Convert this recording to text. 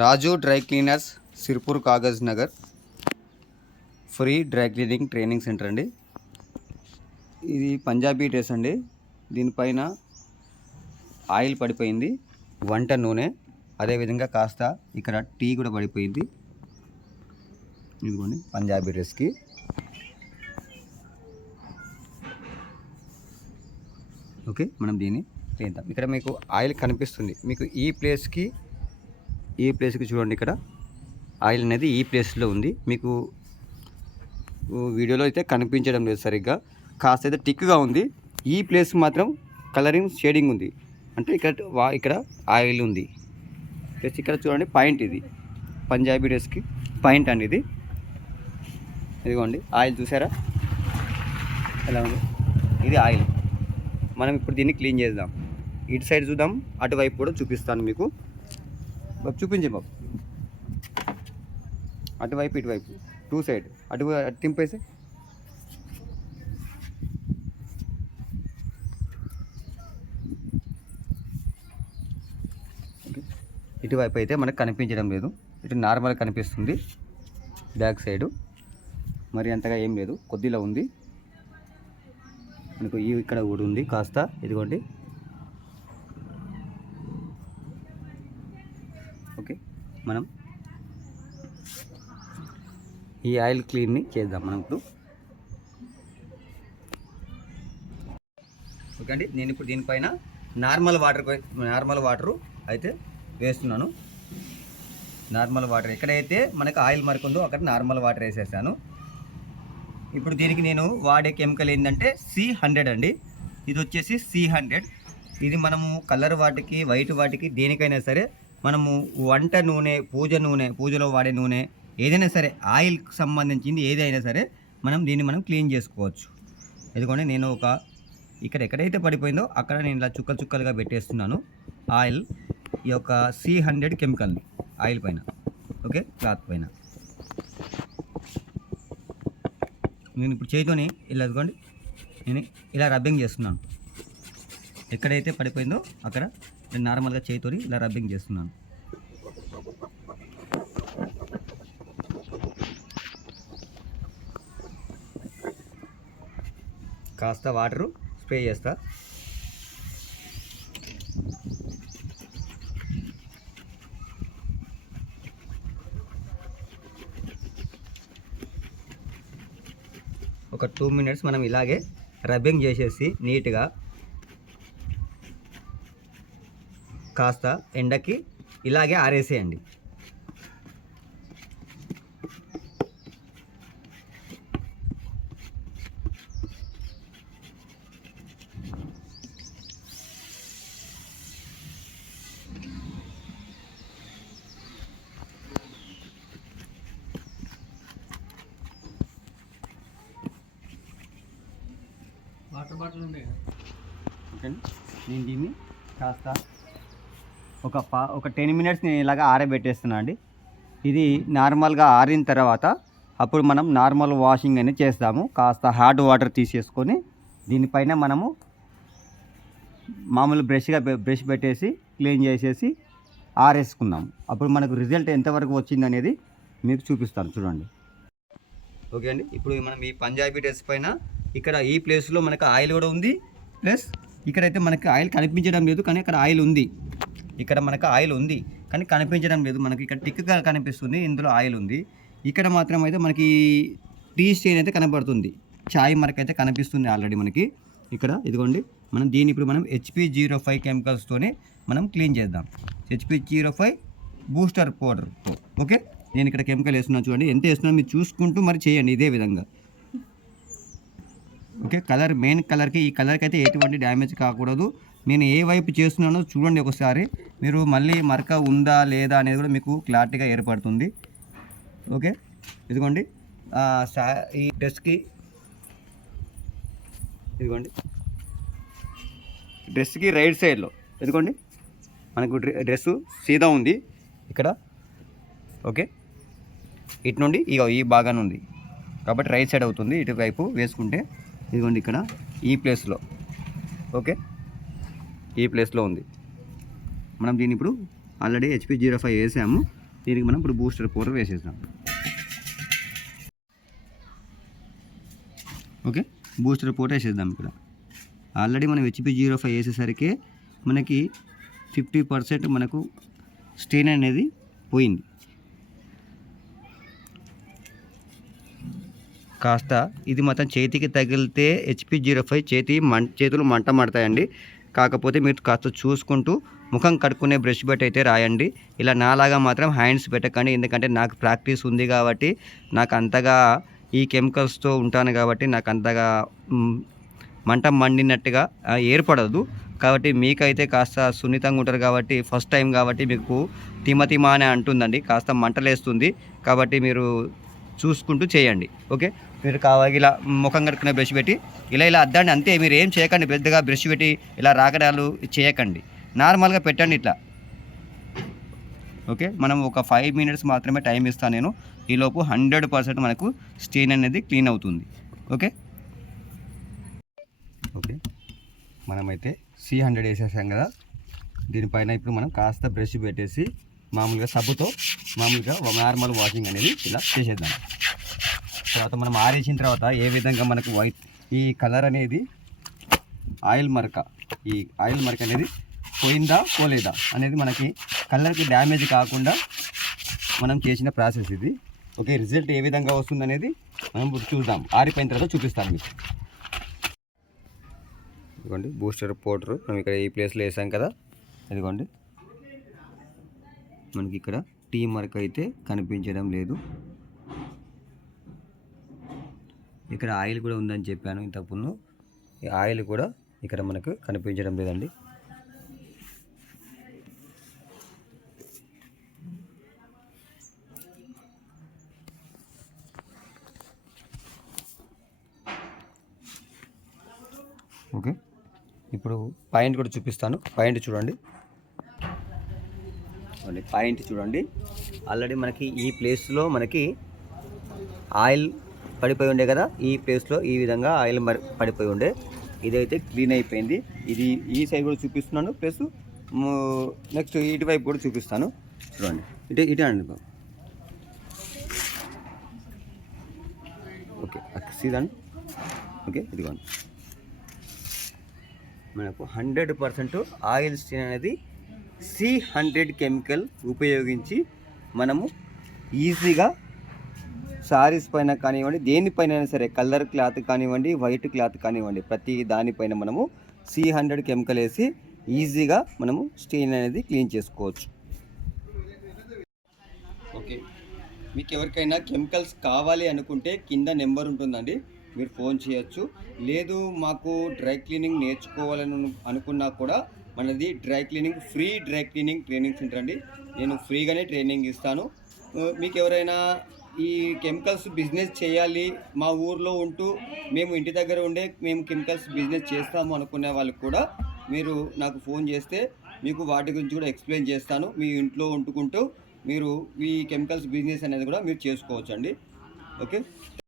రాజు dry cleaners Sirpur Kagaz Nagar free dry cleaning training centre అండి. ఇది Punjabi dress అండి. దీనిపైన ఆయిల్ పడిపోయింది, వంట నూనె, అదేవిధంగా కాస్త ఇక్కడ టీ కూడా పడిపోయింది. ఇదిగోండి పంజాబీ డ్రెస్కి. ఓకే, మనం దీన్ని చేద్దాం. ఇక్కడ మీకు ఆయిల్ కనిపిస్తుంది. మీకు ఈ ప్లేస్కి చూడండి, ఇక్కడ ఆయిల్ అనేది ఈ ప్లేస్లో ఉంది. మీకు వీడియోలో అయితే కనిపించడం లేదు సరిగ్గా, కాస్త అయితే టిక్గా ఉంది. ఈ ప్లేస్ మాత్రం కలరింగ్ షేడింగ్ ఉంది, అంటే ఇక్కడ ఆయిల్ ఉంది. ప్లస్ ఇక్కడ చూడండి పాయింట్, ఇది పంజాబీ డ్రెస్కి పాయింట్ అండి. ఇదిగోండి ఆయిల్ చూసారా ఎలా ఉంది, ఇది ఆయిల్. మనం ఇప్పుడు దీన్ని క్లీన్ చేద్దాం. ఇటు సైడ్ చూద్దాం, అటువైపు కూడా చూపిస్తాను మీకు. బాబు చూపించండి బాబు, అటువైపు ఇటువైపు టూ సైడ్, అటు తింపేసి. ఇటువైపు అయితే మనకు కనిపించడం లేదు, ఇటు నార్మల్గా కనిపిస్తుంది. బ్యాక్ సైడు మరి అంతగా ఏం లేదు, కొద్దిగా ఉంది మనకు. ఇక్కడ కూడా ఉంది కాస్త, ఇదిగోండి. ఓకే, మనం ఈ ఆయిల్ క్లీన్ని చేద్దాం మనం ఇప్పుడు. ఓకే అండి, నేను ఇప్పుడు దీనిపైన నార్మల్ వాటర్ అయితే వేస్తున్నాను. నార్మల్ వాటర్ ఎక్కడైతే మనకు ఆయిల్ మరకుందో అక్కడ నార్మల్ వాటర్ వేసేసాను. ఇప్పుడు దీనికి నేను వాడే కెమికల్ ఏంటంటే C100 అండి. ఇది వచ్చేసి C100. ఇది మనము కలర్ వాటికి, వైట్ వాటికి, దేనికైనా సరే మనము వంట నూనె, పూజలో వాడే నూనె, ఏదైనా సరే ఆయిల్కి సంబంధించింది ఏదైనా సరే మనం క్లీన్ చేసుకోవచ్చు. ఎందుకంటే నేను ఎక్కడైతే పడిపోయిందో అక్కడ నేను ఇలా చుక్కలుగా పెట్టేస్తున్నాను ఆయిల్, ఈ యొక్క C100 కెమికల్ని ఆయిల్ పైన. ఓకే, క్లాత్ పైన నేను ఇప్పుడు చేతితోని ఇలా ఇదిగోండి, నేను ఇలా రబ్బింగ్ చేస్తున్నాను. ఎక్కడైతే పడిపోయిందో అక్కడ నేను నార్మల్గా చేతితోని ఇలా రబ్బింగ్ చేస్తున్నాను. కాస్త వాటరు స్ప్రే చేస్తా. ఒక 2 minutes మనం ఇలాగే రబ్బింగ్ చేసేసి నీట్గా కాస్త ఎండకి ఇలాగే ఆరేసేయండి. వాటర్ బాటిల్ ఉండే ఓకే, నేను దీన్ని కాస్త ఒక 10 minutes నేను ఇలాగ ఆరబెట్టేస్తున్నా అండి. ఇది నార్మల్గా ఆరిన తర్వాత అప్పుడు మనం నార్మల్ వాషింగ్ అనేది చేస్తాము. కాస్త హాట్ వాటర్ తీసేసుకొని దీనిపైన మనము మామూలు బ్రష్ పెట్టేసి క్లీన్ చేసేసి ఆరేసుకున్నాము. అప్పుడు మనకు రిజల్ట్ ఎంతవరకు వచ్చింది అనేది మీకు చూపిస్తాను, చూడండి. ఓకే అండి, ఇప్పుడు మనం ఈ పంజాబీ డ్రెస్ పైన ఇక్కడ ఈ ప్లేస్లో మనకు ఆయిల్ కూడా ఉంది. ప్లస్ ఇక్కడైతే మనకి ఆయిల్ కనిపించడం లేదు, కానీ ఇక్కడ ఆయిల్ ఉంది. ఇక్కడ మనకు ఆయిల్ ఉంది కానీ కనిపించడం లేదు. మనకి ఇక్కడ టిక్గా కనిపిస్తుంది, ఇందులో ఆయిల్ ఉంది. ఇక్కడ మాత్రం అయితే మనకి టీ స్టెయిన్ అయితే కనబడుతుంది, చాయ్ మరక అయితే కనిపిస్తుంది ఆల్రెడీ మనకి ఇక్కడ. ఇదిగోండి, దీన్ని ఇప్పుడు HP05 కెమికల్స్తోనే మనం క్లీన్ చేద్దాం. HP05 booster powder. ఓకే, నేను ఇక్కడ కెమికల్ వేస్తున్నాను, చూడండి ఎంత వేస్తున్నాను మీరు చూసుకుంటూ మరి చేయండి ఇదే విధంగా. ఓకే, మెయిన్ కలర్కి, ఈ కలర్కి అయితే ఎటువంటి డ్యామేజ్ కాకూడదు. నేను ఏ వైపు చేస్తున్నానో చూడండి ఒకసారి, మీరు మళ్ళీ మరక ఉందా లేదా అనేది కూడా మీకు క్లారిటీగా ఏర్పడుతుంది. ఓకే, ఇదిగోండి ఈ డ్రెస్కి, ఇదిగోండి డ్రెస్కి రైట్ సైడ్లో ఇదిగోండి మనకు డ్రెస్సు సీదా ఉంది ఇక్కడ. ఓకే, ఇటు నుండి ఈ భాగాన్ని ఉంది కాబట్టి రైట్ సైడ్ అవుతుంది, ఇటువైపు వేసుకుంటే. ఇదిగోండి ఇక్కడ ఈ ప్లేస్లో, ఓకే ఈ ప్లేస్లో ఉంది. మనం దీన్ని ఇప్పుడు ఆల్రెడీ HP05 వేసాము. దీనికి మనం ఇప్పుడు బూస్టర్ పౌడర్ వేసేద్దాం. ఓకే, బూస్టర్ పౌడర్ వేసేద్దాం. ఇక్కడ ఆల్రెడీ మనం HP05 వేసేసరికి మనకి 50% మనకు స్టెయిన్ అనేది పోయింది. కాస్త ఇది మొత్తం చేతికి తగిలితే HP05 చేతులు మంట మడతాయండి. కాకపోతే మీరు కాస్త చూసుకుంటూ ముఖం కడుక్కునే బ్రష్ పెట్టి అయితే రాయండి. ఇలా నాలాగా మాత్రం హ్యాండ్స్ పెట్టకండి. ఎందుకంటే నాకు ప్రాక్టీస్ ఉంది కాబట్టి, నాకు అంతగా ఈ కెమికల్స్తో ఉంటాను కాబట్టి నాకు అంతగా మంట మండినట్టుగా ఏర్పడదు. కాబట్టి మీకైతే కాస్త సున్నితంగా ఉంటారు కాబట్టి, ఫస్ట్ టైం కాబట్టి మీకు తిమ అని అంటుందండి, కాస్త మంటలేస్తుంది. కాబట్టి మీరు చూసుకుంటూ చేయండి. ఓకే, మీరు కావాలి ఇలా ముఖం కడుక్కునే బ్రష్ పెట్టి ఇలా అద్దండి అంతే. మీరు ఏం చేయకండి, పెద్దగా బ్రష్ పెట్టి ఇలా రాకడాలు చేయకండి, నార్మల్గా పెట్టండి ఇట్లా. ఓకే, మనం ఒక 5 minutes మాత్రమే టైం ఇస్తాను నేను. ఈలోపు 100% మనకు స్టెయిన్ అనేది క్లీన్ అవుతుంది. ఓకే ఓకే, మనమైతే C100 వేసేసాం కదా. దీనిపైన ఇప్పుడు మనం కాస్త బ్రష్ పెట్టేసి మామూలుగా సబ్బుతో మామూలుగా నార్మల్ వాషింగ్ అనేది ఇలా చేసేద్దాం. తర్వాత మనం ఆరేసిన తర్వాత ఏ విధంగా మనకు వైట్ ఈ కలర్ అనేది ఆయిల్ మరక అనేది పోయిందా పోలేదా అనేది మనకి కలర్కి డ్యామేజ్ కాకుండా మనం చేసిన ప్రాసెస్ ఇది. ఓకే, రిజల్ట్ ఏ విధంగా వస్తుంది అనేది మనం చూద్దాం. ఆరిపోయిన తర్వాత చూపిస్తాను మీకు. ఇదిగోండి బూస్టర్ పౌడర్ మనం ఇక్కడ ఈ ప్లేస్లో వేసాం కదా. ఇదిగోండి మనకి ఇక్కడ టీ మరక అయితే కనిపించడం లేదు. ఇక్కడ ఆయిల్ కూడా ఉందని చెప్పాను ఇంతకుముందు. ఈ ఆయిల్ కూడా ఇక్కడ మనకు కనిపించడం లేదండి. ఓకే, ఇప్పుడు పాయింట్ కూడా చూపిస్తాను. పాయింట్ చూడండి, పాయింట్ చూడండి. ఆల్రెడీ మనకి ఈ ప్లేస్లో మనకి ఆయిల్ పడిపోయి ఉండే కదా. ఈ ప్లేస్లో ఈ విధంగా ఆయిల్ పడిపోయి ఉండే, ఇదైతే క్లీన్ అయిపోయింది. ఇది ఈ సైడ్ కూడా చూపిస్తున్నాను, ప్లస్ నెక్స్ట్ ఇటువైపు కూడా చూపిస్తాను. చూడండి, ఇటే అండి బాబు. ఓకే, సీదండి. ఓకే, ఇదిగోండి మనకు 100% ఆయిల్ స్టెయిన్ అనేది C100 కెమికల్ ఉపయోగించి మనము ఈజీగా సారీస్ పైన కానివ్వండి, దేనిపైన సరే, కలర్ క్లాత్ కానివ్వండి, వైట్ క్లాత్ కానివ్వండి, ప్రతి దానిపైన మనము C100 కెమికల్ వేసి ఈజీగా మనము స్టెయిన్ అనేది క్లీన్ చేసుకోవచ్చు. ఓకే, మీకు ఎవరికైనా కెమికల్స్ కావాలి అనుకుంటే కింద నెంబర్ ఉంటుందండి, మీరు ఫోన్ చేయొచ్చు. లేదు మాకు డ్రై క్లీనింగ్ నేర్చుకోవాలని అనుకున్నా కూడా మనది free dry cleaning training centre అండి. నేను ఫ్రీగానే ట్రైనింగ్ ఇస్తాను. మీకు ఎవరైనా ఈ కెమికల్స్ బిజినెస్ చేయాలి, మా ఊర్లో ఉంటూ మేము ఇంటి దగ్గర ఉండే మేము కెమికల్స్ బిజినెస్ చేస్తాము అనుకునే వాళ్ళకి కూడా మీరు నాకు ఫోన్ చేస్తే మీకు వాటి గురించి కూడా ఎక్స్ప్లెయిన్ చేస్తాను. మీ ఇంట్లో వండుకుంటూ మీరు ఈ కెమికల్స్ బిజినెస్ అనేది కూడా మీరు చేసుకోవచ్చు అండి. ఓకే.